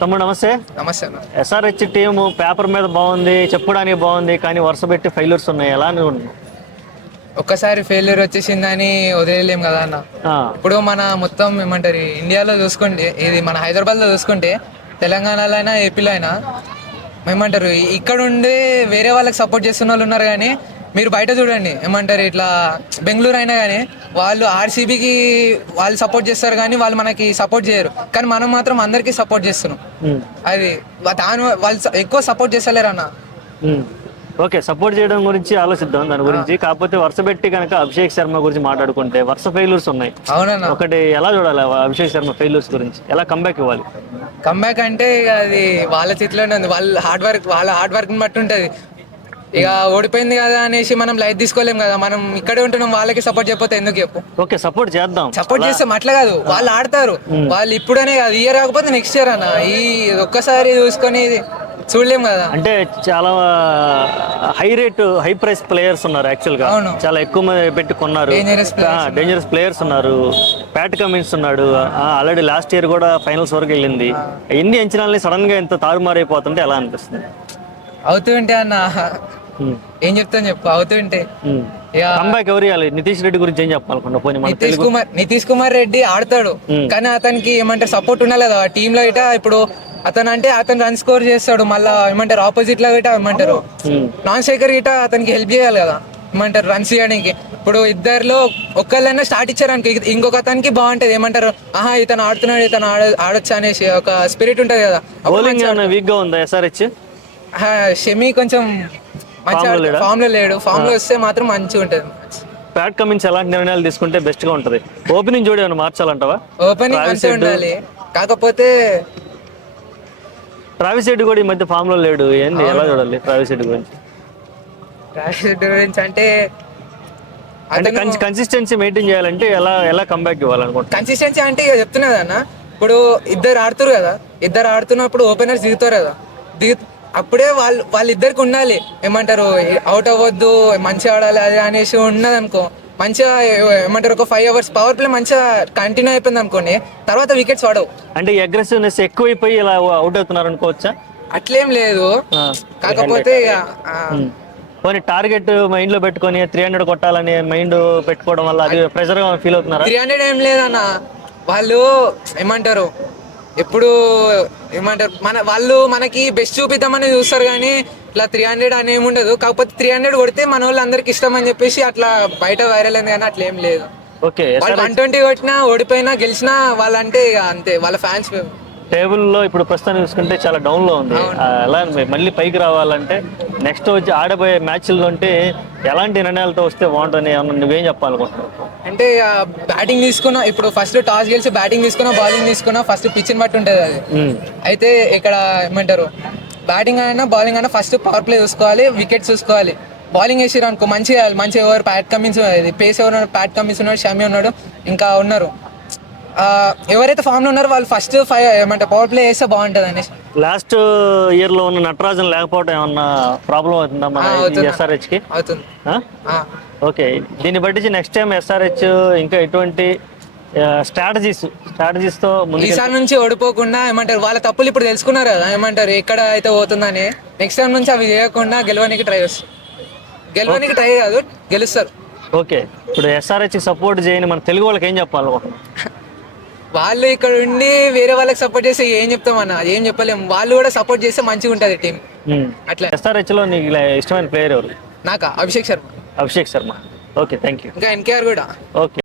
తమ్ముడు నమస్తే. నమస్తే అన్న. ఎస్ఆర్హెచ్ టీము పేపర్ మీద బాగుంది, చెప్పుకోవడానికి బాగుంది, కానీ వరుస పెట్టి ఫెయిల్యూర్స్ ఉన్నాయి. ఎలా నువ్వు? ఒక్కసారి ఫెయిల్యూర్ వచ్చేసిందని వదిలేలేం కదా అన్న. ఇప్పుడు మన మొత్తం ఏమంటారు ఇండియాలో చూసుకుంటే, ఇది మన హైదరాబాద్లో చూసుకుంటే, తెలంగాణలో అయినా ఏపీలో అయినా ఏమంటారు ఇక్కడ ఉండే వేరే వాళ్ళకి సపోర్ట్ చేస్తున్న వాళ్ళు ఉన్నారు. కానీ మీరు బయట చూడండి ఏమంటారు ఇట్లా బెంగళూరు అయినా కానీ వాళ్ళు ఆర్సీబీకి వాళ్ళు సపోర్ట్ చేస్తారు, కానీ వాళ్ళు మనకి సపోర్ట్ చేయరు. కానీ మనం మాత్రం అందరికీ సపోర్ట్ చేస్తున్నాం. అది దాని వాళ్ళు ఎక్కువ సపోర్ట్ చేస్తలేరు అన్న. ఓకే, సపోర్ట్ చేయడం గురించి ఆలోచిద్దాం దాని గురించి. కాకపోతే వరుస పెట్టి కనుక అభిషేక్ శర్మ గురించి మాట్లాడుకుంటే వరుస ఫెయిల్యూర్స్ ఉన్నాయి. అవునన్నా. ఒకటి ఎలా చూడాలి అభిషేక్ శర్మ ఫెయిల్యూర్స్ గురించి? ఎలా కంబ్యాక్ ఇవ్వాలి? కంబ్యాక్ అంటే ఇక అది వాళ్ళ చేతిలోనే ఉంది. వాళ్ళ హార్డ్ వర్క్ బట్టి ఉంటుంది. ఇక ఓడిపోయింది కదా అనేసి మనం లైట్ తీసుకోలేం కదా. మనం ఇక్కడే ఉంటున్నాం, వాళ్ళకి సపోర్ట్ చేయకపోతే ఎందుకు చెప్పు? ఓకే, సపోర్ట్ చేద్దాం. సపోర్ట్ చేస్తాం, అట్లా కాదు. వాళ్ళు ఆడతారు, వాళ్ళు ఇప్పుడనే కాదు, ఇయర్ కాకపోతే నెక్స్ట్ ఇయర్ అన్న. ఈ ఒక్కసారి చూసుకొని చూడలేం కదా. అంటే చాలా హై ప్రైస్ ప్లేయర్స్ ఉన్నారు యాక్చువల్ గా. చాలా ఎక్కువ మంది పెట్టి కొన్నారు. డేంజరస్ ప్లేయర్స్ ఉన్నారు. ప్యాట్ కమిన్స్ ఉన్నాడు, ఆల్రెడీ లాస్ట్ ఇయర్ కూడా ఫైనల్స్ వరకు వెళ్ళింది. ఎన్ని అంచనాలని సడన్ గా ఇంత తారుమారైపోతుంటే ఎలా అనిపిస్తుంది? అవుతుంటే అన్న ఏం చెప్తాను చెప్పు, అవుతుంటే. కంబ్యాక్ ఎవరు ఇవ్వాలి? నితీష్ రెడ్డి గురించి ఏం చెప్పాలనుకున్నా? నితీష్ కుమార్ రెడ్డి ఆడతాడు, కానీ అతనికి ఏమంటారు సపోర్ట్ ఉండాలి కదా టీమ్ లో. ఇట ఇప్పుడు అతను రన్ స్కోర్ చేస్తాడు, మళ్ళీ ఏమంటారు ఆపోజిట్ లో గిట ఏమంటారు నాన్ స్ట్రైకర్ గిట అతనికి హెల్ప్ చేయాలి కదా, ఏమంటారు రన్స్ చేయడానికి. ఇప్పుడు ఇద్దరిలో ఒక్కళ్ళైనా స్టార్ట్ ఇచ్చారనుకో ఇంకొక అతనికి బాగుంటది. ఏమంటారు ఇతను ఆడుతున్నాడు, ఇతను ఆడొచ్చు అనేసి ఒక స్పిరిట్ ఉంటది కదా. వీక్ గా ఉందా ఎస్ఆర్హెచ్? షమి కొంచెం ఫామ్ లో లేడు. ఫామ్ లో వస్తే మాత్రం మంచిగా ఉంటది. ప్యాట్ కమిన్స్ ఎలాంటి నిర్ణయాలు తీసుకుంటే బెస్ట్ గా ఉంటది? ఓపెనింగ్ జోడి ఏమైనా మార్చాలంటావా? ఓపెనింగ్ మంచిగా ఉండాలి, కాకపోతే ట్రావిస్ హెడ్ కూడా ఈ మధ్య ఫామ్ లో లేడు. ఏంది, ఎలా చూడాలి ట్రావిస్ హెడ్ గురించి? అంటే కన్సిస్టెన్సీ మెయింటైన్ చేయాలంటే ఎలా కంబ్యాక్ ఇవ్వాలనుకుంటా? కన్సిస్టెన్సీ అంటే ఇక చెప్తున్నది అన్న. ఇప్పుడు ఇద్దరు ఆడుతారు కదా, ఇద్దరు ఆడుతున్నప్పుడు ఓపెనర్స్ దిగుతారు కదా, అప్పుడే వాళ్ళిద్దరికి ఉండాలి. ఏమంటారు అవుట్ అవ్వద్దు, మంచిగా ఆడాలి అది అనేసి ఉన్నది అనుకో. మంచిగా ఏమంటారు ఒక 5 hours పవర్ ప్లే మంచిగా కంటిన్యూ అయిపోయింది అనుకోండి, తర్వాత వికెట్స్ పడవు. అంటే అగ్రెసివ్నెస్ ఎక్కువైపోయి ఇలా అవుట్ అవుతున్నారు అనుకోవచ్చా? అట్లేం లేదు, కాకపోతే కొన్ని టార్గెట్ మైండ్ లో పెట్టుకొని 300 కొట్టాలని మైండ్ పెట్టుకోవడం వల్ల అది ప్రెషర్ గా ఫీల్ అవుతున్నారు. 300 ఏం లేదన్న, వాళ్ళు ఏమంటారు ఎప్పుడు ఏమంటారు వాళ్ళు మనకి బెస్ట్ చూపిద్దామని చూస్తారు, కానీ ఇట్లా 300 అని ఏమి ఉండదు. కాకపోతే 300 కొడితే మన వాళ్ళు అందరికి ఇష్టం అని చెప్పేసి అట్లా బయట వైరల్ అయింది, కానీ అట్లా ఏం లేదు. వాళ్ళు 120 కొట్టినా ఓడిపోయినా గెలిచినా వాళ్ళంటే ఇక అంతే, వాళ్ళ ఫ్యాన్స్. టేబుల్లో ఇప్పుడు ప్రస్తుతం చూసుకుంటే చాలా డౌన్ లో ఉంది. ఎలా మళ్ళీ పైకి రావాలంటే నెక్స్ట్ వచ్చి ఆడబోయే మ్యాచ్ల్లో ఉంటే ఎలాంటి నిర్ణయాలతో వస్తే బాగుంటుంది? నువ్వేం చెప్పాలనుకుంటున్నావు? అంటే బ్యాటింగ్ తీసుకున్నా, ఇప్పుడు ఫస్ట్ టాస్ గెలిచి బ్యాటింగ్ తీసుకున్నా బౌలింగ్ తీసుకున్నా ఫస్ట్ పిచ్ని బట్టి ఉంటుంది అది. అయితే ఇక్కడ ఏమంటారు బ్యాటింగ్ అయినా బౌలింగ్ అయినా ఫస్ట్ పవర్ ప్లే చూసుకోవాలి, వికెట్స్ చూసుకోవాలి. బౌలింగ్ వేసారు అనుకో మంచి ఓవర్ ప్యాట్ కమిన్స్, పేస్ ఎవరు ఉన్నాడు, ప్యాట్ కమిన్స్ ఉన్నాడు, షమి ఉన్నాడు, ఇంకా ఉన్నారు. ఎవరైతే ఫామ్ లో ఉన్నారో వాళ్ళు ఫస్ట్ 5 ఏమంటారు పవర్ ప్లే వేస్తే బాగుంటది అనేసి. లాస్ట్ ఇయర్ లో ఉన్న నటరాజన్ లేకపోవడం ఏమన్నా ప్రాబ్లం అవుతుందా మన ఎస్ఆర్హెచ్ కి? అవుతుంది. ఓకే, దీన్ని బట్టి నెక్స్ట్ టైం ఎస్ఆర్హెచ్ ఇంకా ఎటువంటి స్ట్రాటజీస్ తో ఈసారి నుంచి ఓడిపోకుండా ఏమంటారు వాళ్ళ తప్పులు ఇప్పుడు తెలుసుకున్నారు కదా, ఏమంటారు ఎక్కడ అయితే పోతుందని నెక్స్ట్ టైం నుంచి అవి చేయకుండా గెలవడానికి ట్రై చేస్తారు. గెలవడానికి ట్రై కాదు, గెలుస్తారు. ఓకే, ఇప్పుడు ఎస్ఆర్హెచ్ సపోర్ట్ చేయని మన తెలుగు వాళ్ళకి ఏం చెప్పాలి? వాళ్ళు ఇక్కడ ఉండి వేరే వాళ్ళకి సపోర్ట్ చేస్తే ఏం చెప్తామన్నా, ఏం చెప్పలేము. వాళ్ళు కూడా సపోర్ట్ చేస్తే మంచిగా ఉంటది టీం. అట్లా ఎస్ఆర్హెచ్ లో నీకు ఇష్టమైన ప్లేయర్ ఎవరు? నాకా Abhishek Sharma. Okay, thank you. ఇంకా ఎన్కేఆర్ కూడా. ఓకే.